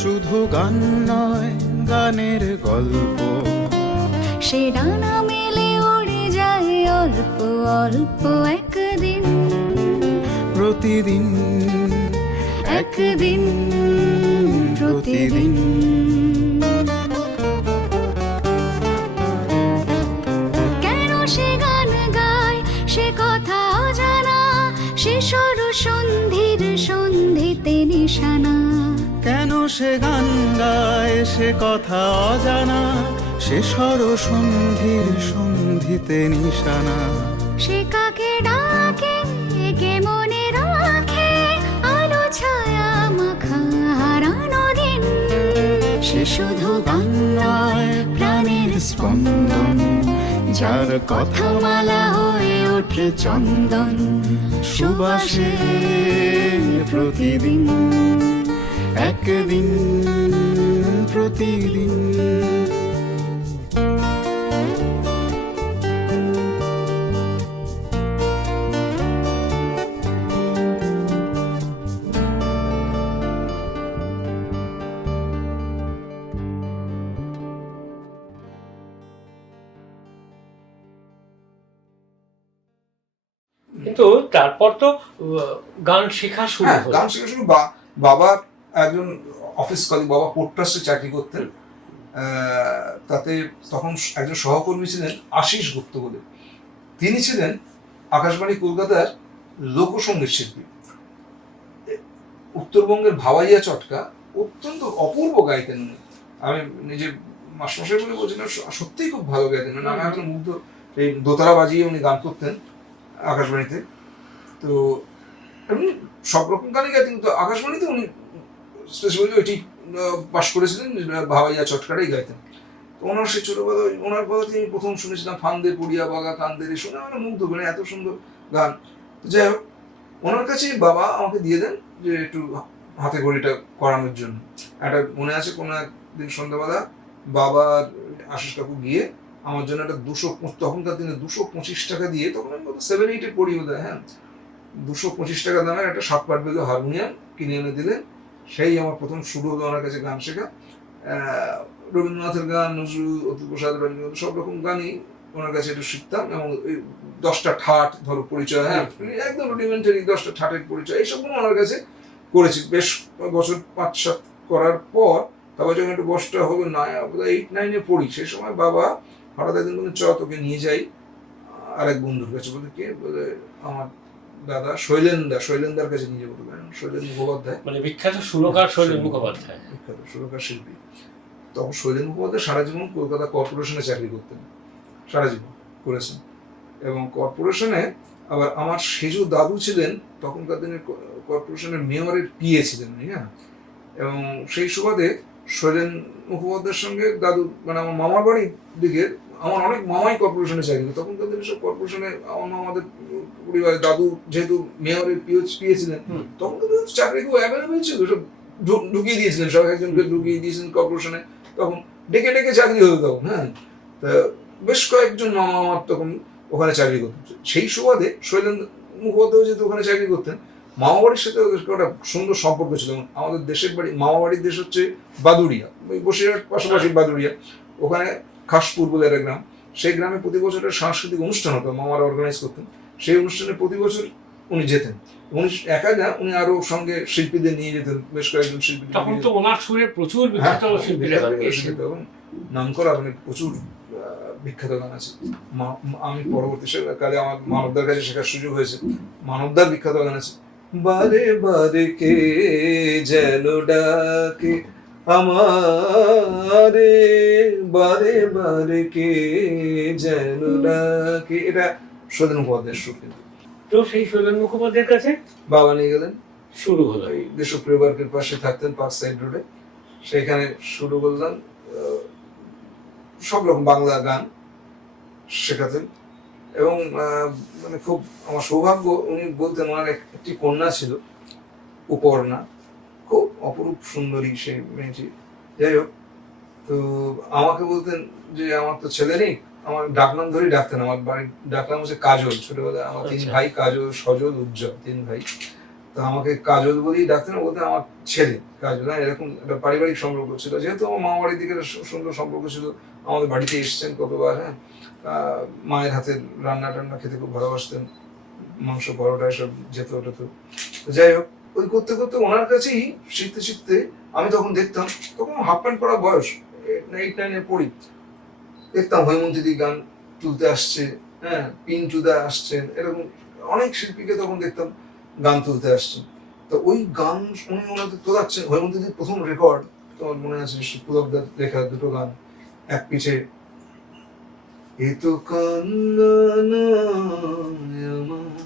শুধু গান নয়, গানের গল্প। সে ডানা মেলে উড়ে যায় অল্প অল্প একদিন, প্রতিদিন একদিন প্রতিদিন। কেন সে গান গায় সে কথা অজানা, সে স্বর সন্ধির সন্ধিতে নিশানা। কেন সে গান গায় সে কথা অজানা, সে স্বর সন্ধির সন্ধিতে নিশানা। সে কাকে ডাকে কে মনে রাখে, আলো ছায়া মাখা হারানো দিন। সে শুধু গান নয়, প্রাণের স্পন্দন, যার কথামালা হয়ে ওঠে চন্দন, সুবাসে প্রতিদিন, একদিন প্রতিদিন। কিন্তু তারপর তো গান শেখা শুরু হলো। গান শেখা শুরু। বাবা একজন অফিস কলিগ, বাবা পোর্ট ট্রাস্টে চাকরি করতেন। তাতে তখন একজন সহকর্মী ছিলেন আশিস গুপ্ত বলে, তিনি ছিলেন আকাশবাণী কলকাতার লোকসঙ্গীত শিল্পী। উত্তরবঙ্গের ভাওয়াইয়া চটকা অত্যন্ত অপূর্ব গাইতেন উনি। আমি নিজে মাস্টারমশাই বলে বলছি না, সত্যিই খুব ভালো গাইতেন। মানে আমি এখন মুগ্ধ। এই দোতারা বাজিয়ে উনি গান করতেন আকাশবাণীতে। তো এমনি সব রকম গানই গাইতেন, কিন্তু আকাশবাণীতে উনি স্পেসিফিক্যালি ওইটি পাশ করেছিলেন, ভাওয়াইয়া চটকাটাই গাইতেন। তো ওনার সেই ছোটবেলা ওনার কথাতে আমি প্রথম শুনেছিলাম ফান্দে পড়িয়া বাগা কান্দের, শুনে আমার মুগ্ধ, মানে এত সুন্দর গান। তো যাই হোক, ওনার কাছে বাবা আমাকে দিয়ে দেন যে একটু হাতে ঘড়িটা করানোর জন্য। একটা মনে আছে কোনো একদিন সন্ধ্যাবেলা বাবা আশিস কাকু গিয়ে আমার জন্য একটা 200, তখনকার দিনে 225 টাকা দিয়ে, তখন আমি 7-8 পড়ি বোধহয়, হ্যাঁ, 225 টাকা দামের একটা 7 পাট বেজে হারমোনিয়াম কিনে এনে দিলেন। সেই আমার প্রথম শুরু হলো ওনার কাছে গান শেখা। রবীন্দ্রনাথের গান, নজরুল, অতুল প্রসাদ, সব রকম গানই ওনার কাছে একটু শিখতাম। এবং ওই 10টা ঠাট ধরো পরিচয়, হ্যাঁ, একদম রুডিমেন্টারি 10টা ঠাটের পরিচয়, এইসবগুলো ওনার কাছে করেছি বেশ বছর 5-7 করার পর। তারপর যখন একটু বয়সটা হলো, 8-9-এ পড়ি, সেই সময় বাবা হঠাৎ একদিন বলেন চ তোকে নিয়ে যাই আরেক বন্ধুর কাছে। বলে কে? বলে আমার দাদা শৈলেন্দার কাছে নিয়ে যাবো। শৈলেন মুখোপাধ্যায়, মানে বিখ্যাত সুরকার শৈলেন মুখোপাধ্যায়, বিখ্যাত সুরকার শিল্পী। তখন শৈলেন মুখোপাধ্যায় সারা জীবন কলকাতা কর্পোরেশনে চাকরি করতেন, সারা জীবন করেছেন। এবং কর্পোরেশনে আবার আমার সেজু দাদু ছিলেন তখনকার দিনের কর্পোরেশনের মেয়রের পিএ ছিলেন উনি, হ্যাঁ। এবং সেই সুবাদে শৈলেন মুখোপাধ্যায়ের সঙ্গে দাদু, মানে আমার মামার বাড়ির দিকে আমার অনেক মামাই কর্পোরেশনে চাকরি করত। তখনকার দিনে সব কর্পোরেশনে আমার মামাদের পরিবারে দাদু যেহেতু মেয়রের পিএ ছিলেন, তখনকার দিনে চাকরি খুব অ্যাভেলেবেল ছিল, সব ঢুকিয়ে দিয়েছিলেন, সব একজনকে ঢুকিয়ে দিয়েছিলেন কর্পোরেশনে। তখন ডেকে ডেকে চাকরি হতো তখন, হ্যাঁ। তা বেশ কয়েকজন মামা আমার তখন ওখানে চাকরি করতেন। সেই সুবাদে শৈলেন মুখোপাধ্যায় যেহেতু ওখানে চাকরি করতেন, মামা বাড়ির সাথে একটা সুন্দর সম্পর্ক ছিল। আমাদের দেশের বাড়ি, মামা বাড়ির দেশ হচ্ছে বাদুড়িয়া, ওই বসিরহাট পাশাপাশি বাদুড়িয়া, ওখানে খাসপুর বলে একটা গ্রাম। সেই গ্রামে প্রতি বছরের সাংস্কৃতিক অনুষ্ঠান হতো, মামারা অর্গানাইজ করতেন। সেই অনুষ্ঠানে প্রতি বছর উনি যেতেন। উনি একা না, উনি আরো সঙ্গে শিল্পীদের নিয়ে যেতেন, বেশ কয়েকজন শিল্পী। তখন তো ওনার সুরে প্রচুর বিখ্যাত শিল্পীরা নাম করা, মানে প্রচুর বিখ্যাত গান আছে। আমি পরবর্তী কালে আমার মানবদার কাছে শেখার সুযোগ হয়েছে। মানবদার বিখ্যাত গান আছে, বারে বারে কে যেন ডাকে আমারে, বারে বারে কে যেন ডাকে, এটা শৈলেন মুখোপাধ্যায়ের সুর। কিন্তু তো সেই শৈলেন মুখোপাধ্যায়ের কাছে বাবা নিয়ে গেলেন, শুরু হলো। এই দেশপ্রিয় পার্কের পাশে থাকতেন, পার্ক সাইড রোডে। সেখানে শুরু করলাম, সব রকম বাংলা গান শেখাতেন। এবং মানে খুব আমার সৌভাগ্য, উনি বলতেন ওনার একটি কন্যা ছিল উপর্ণা, খুব অপরূপ সুন্দরী সেই মেয়েটি। যাই হোক, তো আমাকে বলতেন যে আমার তো ছেলে নেই, আমার ডাকনাম ধরেই ডাকতেন। আমার বাড়ির ডাকনাম হচ্ছে কাজল, ছোটবেলায় আমার 3 ভাই, কাজল, সজল, উজ্জ্বল, 3 ভাই। তো আমাকে কাজল বলেই ডাকতেন, বলতে আমার ছেলে কাজল, হ্যাঁ এরকম একটা পারিবারিক সম্পর্ক ছিল। যেহেতু আমার মামা বাড়ির দিকে একটা সুন্দর সম্পর্ক ছিল, আমাদের বাড়িতে এসেছেন কতবার, হ্যাঁ মায়ের হাতের রান্না টান্না খেতে খুব ভালোবাসতেন, মাংস পরোটা এসব যেত ওটা। তো যাই হোক, ওই করতে করতে ওনার কাছেই শিখতে শিখতে আমি তখন দেখতাম, তখন হাফ প্যান্ট পরা বয়স, 8-9 পড়ি, দেখতাম হৈমন্তীদি গান তুলতে আসছে, হ্যাঁ পিন্টুদা আসছেন, এরকম অনেক শিল্পীকে তখন দেখতাম গান তুলতে আসছেন। তো ওই গান উনি ওনাদের তোলাচ্ছেন। হৈমন্তীদির প্রথম রেকর্ড তোমার মনে আছে, পুলকদার লেখা দুটো গান, এক পিছে এ তো কান্না নয় আমার,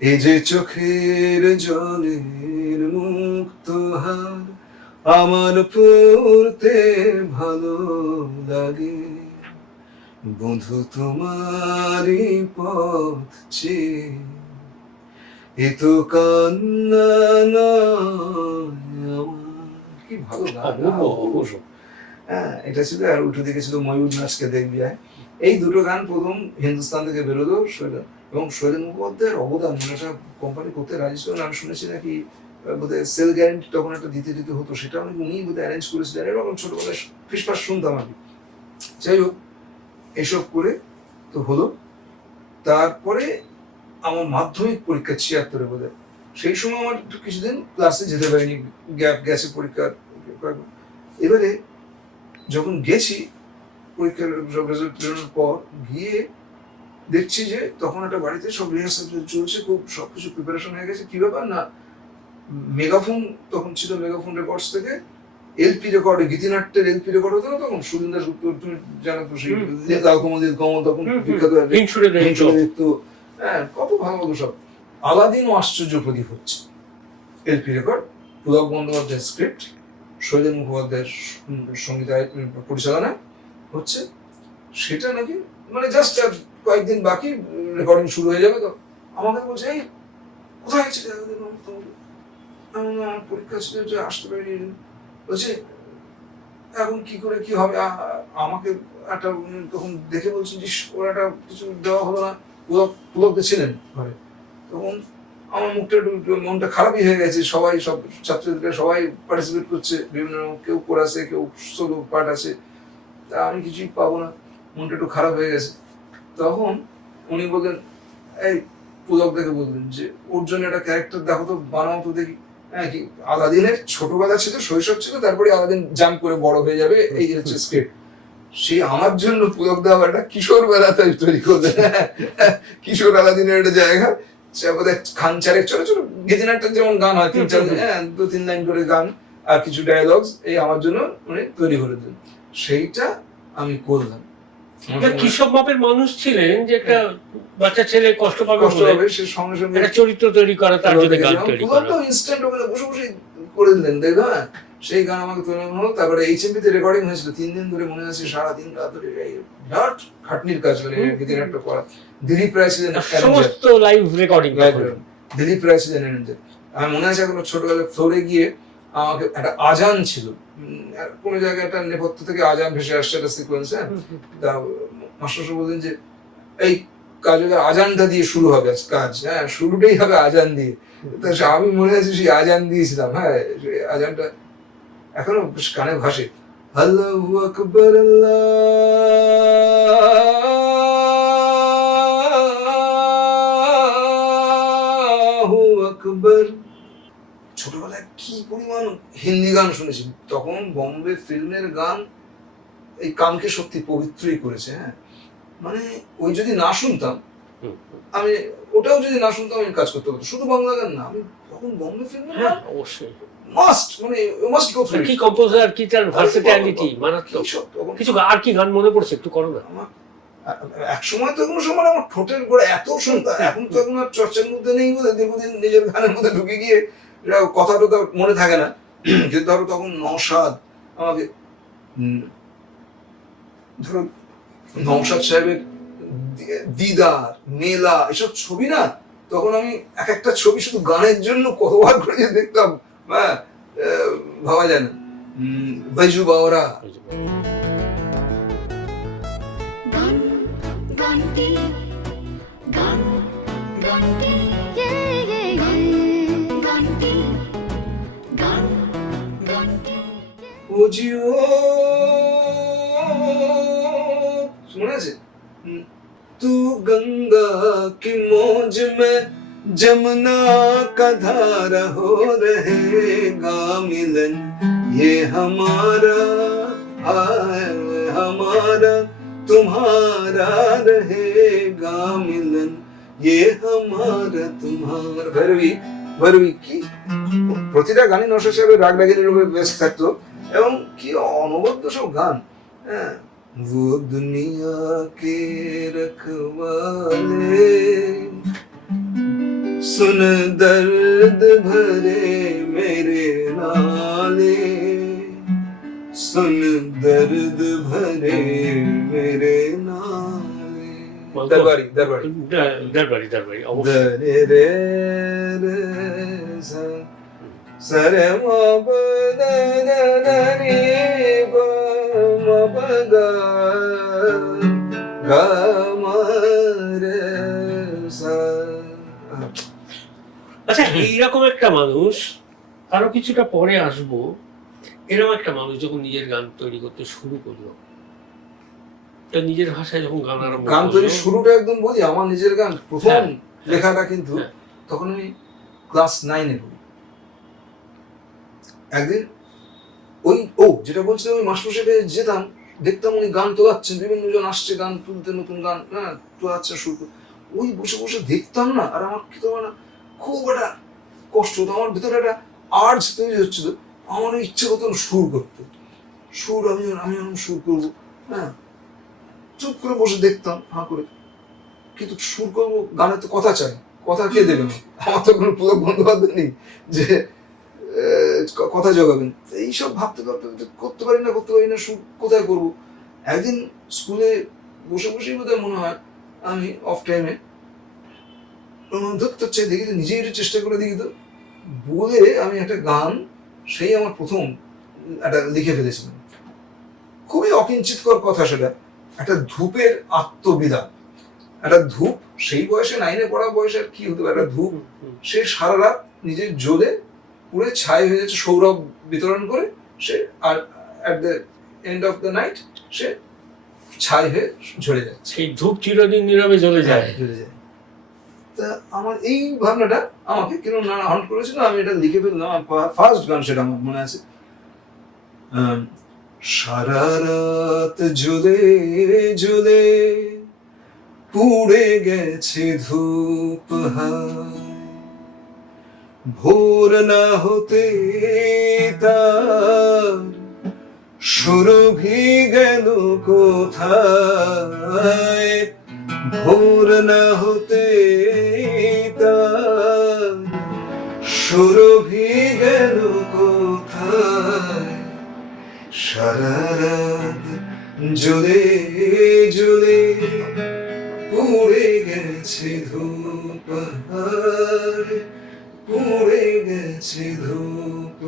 এ যে চোখের জলের মুক্ত হার, আমার পড়তে ভালো লাগে বন্ধু তোমারই পথ চেয়ে, এ তো কান্না নয় আমার। কি ভালো গান! হ্যাঁ এটা ছিল। আর উল্টো দিকে ছিল ময়ূর নাচকে দেখবি আয়। এই দুটো গান প্রথম হিন্দুস্তান থেকে বেরোলো শৈলেন, এবং শৈলেন মুখোপাধ্যায়ের অবদান, মানে একটা কোম্পানি করতে রাজি ছিল না। আমি শুনেছি নাকি বোধহয় সেল গ্যারেন্টি তখন একটা দিতে হতো, সেটা অনেক উনি বোধহয় অ্যারেঞ্জ করেছিলেন, এরকম ছোটবেলায় ফিসফাস শুনতাম আমি। যাই হোক, এসব করে তো হলো। তারপরে আমার মাধ্যমিক পরীক্ষা 76-এ বোধহয়, সেই সময় আমার কিছুদিন ক্লাসে যেতে পারিনি, গ্যাপ গেছে পরীক্ষার। এবারে যখন গেছি পরীক্ষার রেজাল্ট বেরোনোর পর, গিয়ে দেখছি যে তখন একটা বাড়িতে সব রিহার্সাল চলছে, খুব সবকিছু প্রিপারেশন হয়ে গেছে। কি ব্যাপার না, মেগাফোন তখন ছিল, মেগাফোন রেকর্ডস থেকে এলপি রেকর্ডে, গীতিনাট্যের এলপি রেকর্ড হতো না তখন, সুদিন দাশগুপ্ত তুমি জানো তো, সেই লাল কমল তখন বিখ্যাত, হ্যাঁ কত ভালো মতো সব। আলাদিন ও আশ্চর্য প্রদীপ হচ্ছে এলপি রেকর্ড, পুলক বন্দ্যোপাধ্যায়ের স্ক্রিপ্ট, শৈলেন মুখোপাধ্যায়ের সঙ্গীত পরিচালনা হচ্ছে। সেটা নাকি মানে জাস্ট কয়েকদিন বাকি রেকর্ডিং শুরু হয়ে যাবে। তো আমাকে বলছে, এই কোথায় আছে, আমার পরীক্ষা ছিল যে আসতে পারিনি। বলছে এখন কি করে কি হবে। আমাকে একটা তখন দেখে বলছেন যে ওরা একটা কিছু দেওয়া হলো না, পুলকদা ছিলেন ঘরে। তখন আমার মুখটা একটু মনটা খারাপই হয়ে গেছে। সবাই সব ছাত্রছাত্রীরা সবাই পার্টিসিপেট করছে, বিভিন্ন কেউ কোরাসে, কেউ সোলো পার্ট আছে, তা আমি কিছুই পাবো না, মনটা একটু খারাপ হয়ে গেছে। তখন উনি বললেন, এই পুলকদাকে বললেন যে ওর জন্য একটা ক্যারেক্টার দেখো তো, বানাও তো দেখি। হ্যাঁ কি আলাদিনের ছোটবেলা ছিল, শৈশব ছিল, তারপরে আলাদিন জাম্প করে বড় হয়ে যাবে, এই হচ্ছে স্ক্রিপ্ট। সে আমার জন্য পুলকদা আবার একটা কিশোর বেলা তৈরি করলেন, কিশোর আলাদিনের একটা জায়গা, সে বোধহয় খান চারেক ছোট ছোট গীতিনাট্যের যেমন গান হয় 3-4 2-3 লাইন করে গান আর কিছু ডায়ালগস, এই আমার জন্য উনি তৈরি করে দিলেন। সেইটা আমি করলাম। কিশোর বাপের মানুষ ছিলেন যে একটা বাচ্চা ছেলে কষ্ট পাবে, সে সঙ্গে সঙ্গে একটা চরিত্র তৈরি করা, তার জন্য গান তৈরি করা, পুরো ইনস্ট্যান্ট ওখানে বসে বসে করে দিলেন, দেখো। সেই গান আমাকে তৈরি হলো। তারপরে HMV তে রেকর্ডিং হয়েছিল 3 দিন ধরে, মনে আছে সারাদিন রাত ধরে বিরাট খাটনির কাজ করে গীতিনাট্য করা। দিলীপ রায় ছিলেন সমস্ত লাইভ রেকর্ডিং, দিলীপ রায় ছিলেন। আমি মনে আছে এখন ছোটবেলায় ফ্লোরে গিয়ে আমাকে একটা আজান ছিল, কোনো জায়গায় একটা নেপথ্য থেকে আজান ভেসে আসছে একটা সিকোয়েন্স, হ্যাঁ তা মাস্টার বললেন যে এই কাজের আজানটা দিয়ে শুরু হবে কাজ, হ্যাঁ শুরুটাই হবে আজান দিয়ে। তা আমি মনে আছে সেই আজান দিয়েছিলাম, হ্যাঁ আজানটা এখনো কানে ভাসে, আল্লাহু আকবার আল্লাহু আকবার। ছোটবেলায় কি পরিমাণ হিন্দি গান শুনেছি তখন, বম্বে ফিল্মের গান এই কানকে সত্যি পবিত্রই করেছে। হ্যাঁ মানে ওই যদি না শুনতাম, আমি ওটাও যদি না শুনতাম, আমি কাজ করতে পারতাম। শুধু বাংলা গান না, আমি তখন বম্বে ফিল্মের গান অবশ্যই মাস্ট, মানে মাস্ট গো থ্রু। কি কম্পোজার, কি তার ভার্সেটিলিটি, মারাত্মক। কিছু আর কি গান মনে পড়ছে একটু করো না। এক সময় তো কোনো সময় আমার ঠোঁটের গোড়া এত শুনতাম, এখন তো এখন আর চর্চার মধ্যে নেই বলে দীর্ঘদিন নিজের গানের মধ্যে ঢুকে গিয়ে কথা টথা মনে থাকে না। কিন্তু ধরো তখন নওশাদ, আমাকে ধরো নওশাদ সাহেবের দিদার, মেলা, এসব ছবি না, তখন আমি এক একটা ছবি শুধু গানের জন্য কতবার করে যে দেখতাম, হ্যাঁ ভাবা যায় না। বাইজু বাওরা, গান গানটি গান গানটি खोजियो মনে আছে तू गंगा की मौज में जमुना का धारा हो रहेगा मिलन ये हमारा हमारा तुम्हारा रहेगा मिलन ये हमारा तुम्हारा ভৈরবী কি প্রতিটা গানই নওশাদ সাহেবের রাগ রাগিনীর উপরে বেশ থাকতো এবং কি অনবদ্য সব গান। হ্যাঁ, वो दुनिया के रखवाले सुन दर्द भरे मेरे नाले सुन दर्द भरे मेरे नाले दरबारी দরবারি অবশ্যই। दरे रे रे सा सरे मा प द द द रे प मा प ग ग म रे सा। আচ্ছা, এইরকম একটা মানুষ, আরো কিছুটা পরে আসবো, এরকম একটা মানুষ যখন নিজের গান তৈরি করতে শুরু করলো, তা নিজের ভাষায় যখন গান আরম্ভ গান করলো, তৈরির শুরুটা একদম বলি, আমার নিজের গান প্রথম হ্যাঁ, লেখাটা কিন্তু হ্যাঁ। তখন আমি ক্লাস 9-এ পড়ি। একদিন ওই যেটা বলছিলাম, ওই মাস্টারমশাইকে যেতাম, দেখতাম উনি গান তোলাচ্ছেন, বিভিন্ন জন আসছে গান তুলতে, নতুন গান হ্যাঁ তোলাচ্ছে শুরু করে, ওই বসে বসে দেখতাম না, আর আমার কি তোমার না খুব একটা কষ্ট হতো, আমার ভিতরে একটা আর্জ তৈরি হচ্ছিল, আমার ইচ্ছে হতো সুর করতে, সুর আমি সুর করবো, হ্যাঁ চুপ করে বসে দেখতাম হাঁ করে, কিন্তু সুর করবো, গানের তো কথা চাই, কথা কে দেবে না, আমার তো কোনো পুরো বন্ধুবান্ধব নেই যে কথা জোগাবেন, এইসব ভাবতে ভাবতে করতে পারি না, সুর কোথায় করবো। একদিন স্কুলে বসে বসেই বোধহয় মনে হয় আমি অফ টাইমে ধরতে চাই, দেখি তো নিজেই একটু চেষ্টা করে দেখি তো, বলে আমি একটা গান, সেই আমার প্রথম একটা লিখে ফেলেছিলাম, খুবই অকিঞ্চিতকর কথা সেটা, একটা ধূপের আত্মবিদা। একটা ধূপ, সেই বয়সে 9-এ পড়া বয়সে আর কি হতে পারে, একটা ধূপ সে সারা রাত নিজের জ্বলে পুরো ছাই হয়ে যাচ্ছে, সৌরভ বিতরণ করে সে, আর at the end of the night সে ছাই হয়ে ঝরে যাচ্ছে, সেই ধূপ চিরদিন নীরবে জ্বলে যায়। তা আমার এই ভাবনাটা আমাকে কেন না হন্ট করেছিল, আমি এটা লিখে ফেললাম, ফার্স্ট গান সেটা আমার মনে আছে। সারা রাত জ্বলে জ্বলে পুড়ে গেছে ধূপ, ভোর না হতে তার সুরভি গেল কোথায়, ভোর না হতে তার সুরভি গেল কোথায়, সারা রাত জ্বলে জ্বলে পুড়ে গেছে ধূপ, পুড়ে গেছে ধূপ।